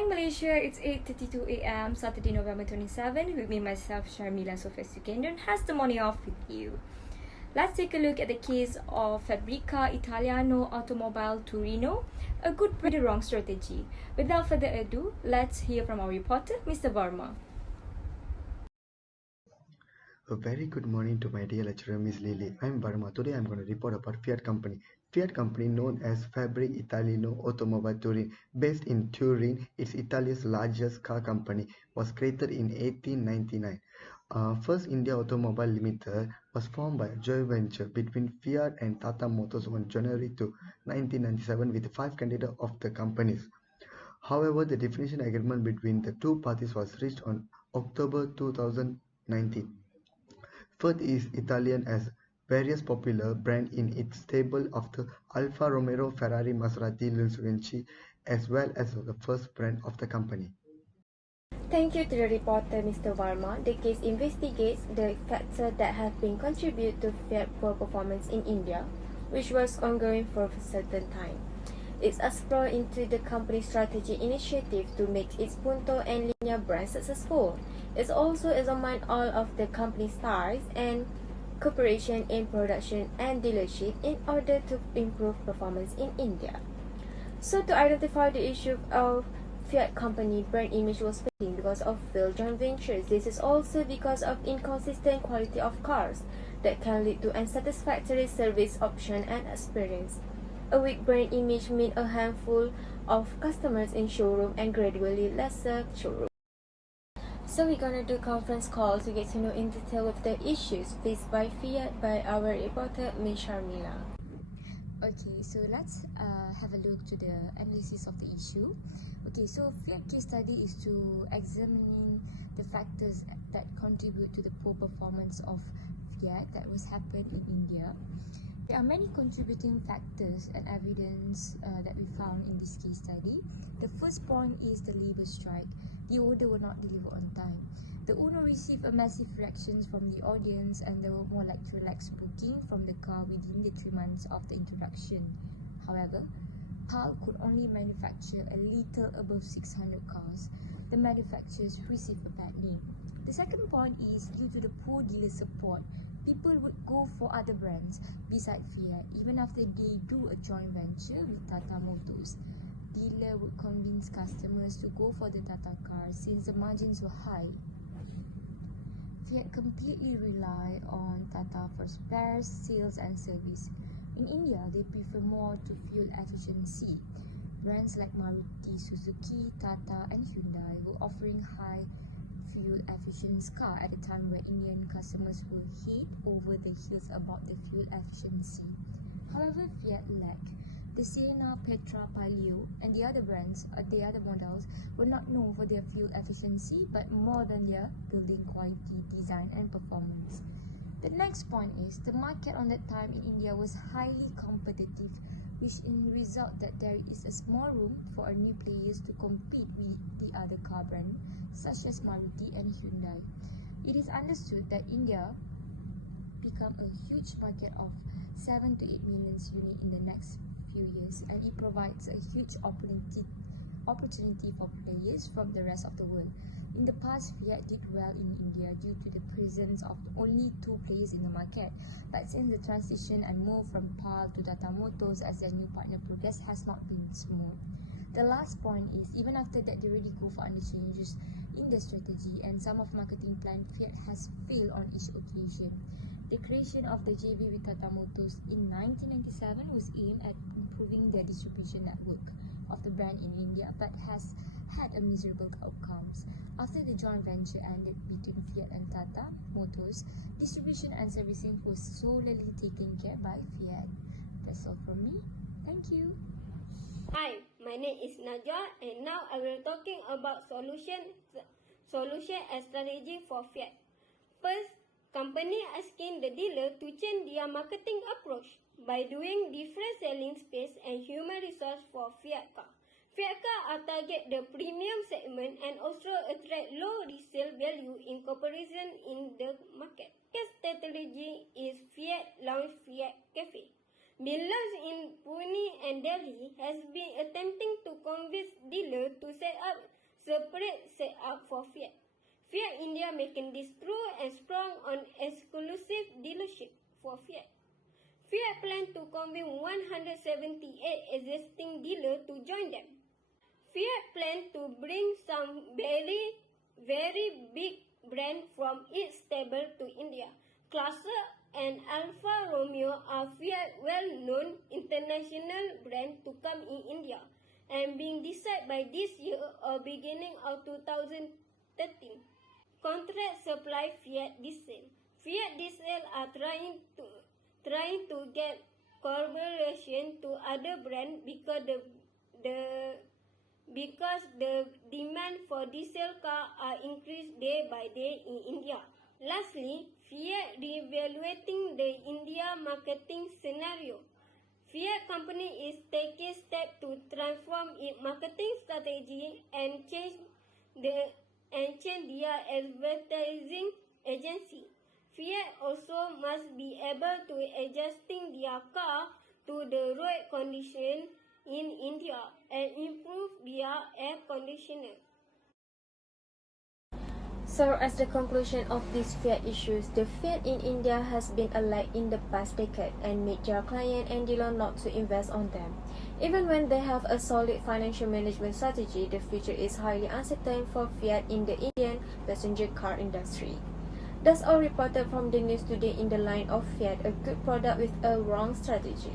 morning, Malaysia. It's 8:32 a.m. Saturday, November 27. With me, myself, Sharmila Sofia Sukendran, has the morning off with you. Let's take a look at the case of Fabbrica Italiano Automobile Torino, a good but the wrong strategy. Without further ado, let's hear from our reporter, Mr. Varma. A very good morning to my dear lecturer, Miss Lily. I'm Varma. Today I'm going to report about Fiat Company. Fiat Company, known as Fabbrica Italiano Automobile Turin, based in Turin, it's Italy's largest car company, was created in 1899. First India Automobile Limited was formed by a joint venture between Fiat and Tata Motors on January 2, 1997, with 5 candidates of the companies. However, the definition agreement between the two parties was reached on October 2019. Fiat is Italian as various popular brand in its stable of the Alfa Romeo, Ferrari, Maserati, Lamborghini, as well as the first brand of the company. Thank you to the reporter, Mr. Varma. The case investigates the factors that have been contributed to Fiat poor performance in India, which was ongoing for a certain time. It's explored into the company's strategy initiative to make its Punto and Linea brands successful. It's also examined all of the company's ties and cooperation in production and dealership in order to improve performance in India. So to identify the issue of Fiat company brand image was fading because of failed joint ventures. This is also because of inconsistent quality of cars that can lead to unsatisfactory service option and experience. A weak brand image means a handful of customers in showroom and gradually lesser showroom. So we're gonna do conference call to get to know in detail of the issues faced by Fiat by our reporter Ms. Sharmila. Okay, so let's have a look to the analysis of the issue. Okay, so Fiat case study is to examining the factors that contribute to the poor performance of Fiat that was happened in India. There are many contributing factors and evidence that we found in this case study. The first point is the labor strike. The order were not delivered on time. The owner received a massive reactions from the audience and there were more like relaxed booking from the car within the 3 months of the introduction. However, PAL could only manufacture a little above 600 cars. The manufacturers received a bad name. The second point is due to the poor dealer support. People would go for other brands beside Fiat even after they do a joint venture with Tata Motors. Dealer would convince customers to go for the Tata cars since the margins were high. Fiat completely rely on Tata for spares, sales and service. In India, they prefer more to fuel efficiency. Brands like Maruti, Suzuki, Tata and Hyundai were offering high fuel efficiency car at a time where Indian customers were head over the heels about the fuel efficiency. However, Fiat lacked. The Sienna, Petra, Palio and the other brands, the other models, were not known for their fuel efficiency but more than their building quality, design and performance. The next point is the market on that time in India was highly competitive, which in result that there is a small room for a new players to compete with the other car brands such as Maruti and Hyundai. It is understood that India become a huge market of 7 to 8 million units in the next few years, and it provides a huge opportunity for players from the rest of the world. In the past, Fiat did well in India due to the presence of only 2 players in the market, but since the transition and move from PAL to Tata Motors as their new partner progress has not been smooth. The last point is, even after that, they already go for under changes in the strategy and some of marketing plan, Fiat has failed on each occasion. The creation of the JV with Tata Motors in 1997 was aimed at improving their distribution network of the brand in India but has had a miserable outcomes. After the joint venture ended between Fiat and Tata Motors, distribution and servicing was solely taken care by Fiat. That's all from me. Thank you. Hi, my name is Najwa and now I will talking about solution and strategy for Fiat. First, company asking the dealer to change their marketing approach by doing different selling space and human resource for Fiat car. Fiat car are target the premium segment and also attract low resale value in comparison in the market. Second strategy is Fiat launch Fiat Cafe. Dealers in Pune and Delhi has been attempting to convince dealers to set up separate setup for Fiat. Fiat India making this true and strong on exclusive dealership for Fiat. Fiat plan to convince 178 existing dealers to join them. Fiat plan to bring some very big brand from its stable to India. Chrysler and Alfa Romeo are Fiat well-known international brands to come in India and being decided by this year or beginning of 2013. Contract supply Fiat diesel. Fiat diesel are trying to get collaboration to other brands because the demand for diesel car are increased day by day in India. Lastly, Fiat reevaluating the India marketing scenario. Fiat company is taking steps to transform its marketing strategy and change their advertising agency. Fiat also must be able to adjusting their car to the road condition in India and improve their air conditioner. So, as the conclusion of these Fiat issues, the Fiat in India has been alike in the past decade and made their client and dealer not to invest on them. Even when they have a solid financial management strategy, the future is highly uncertain for Fiat in the Indian passenger car industry. That's all reported from the news today in the line of Fiat, a good product with a wrong strategy.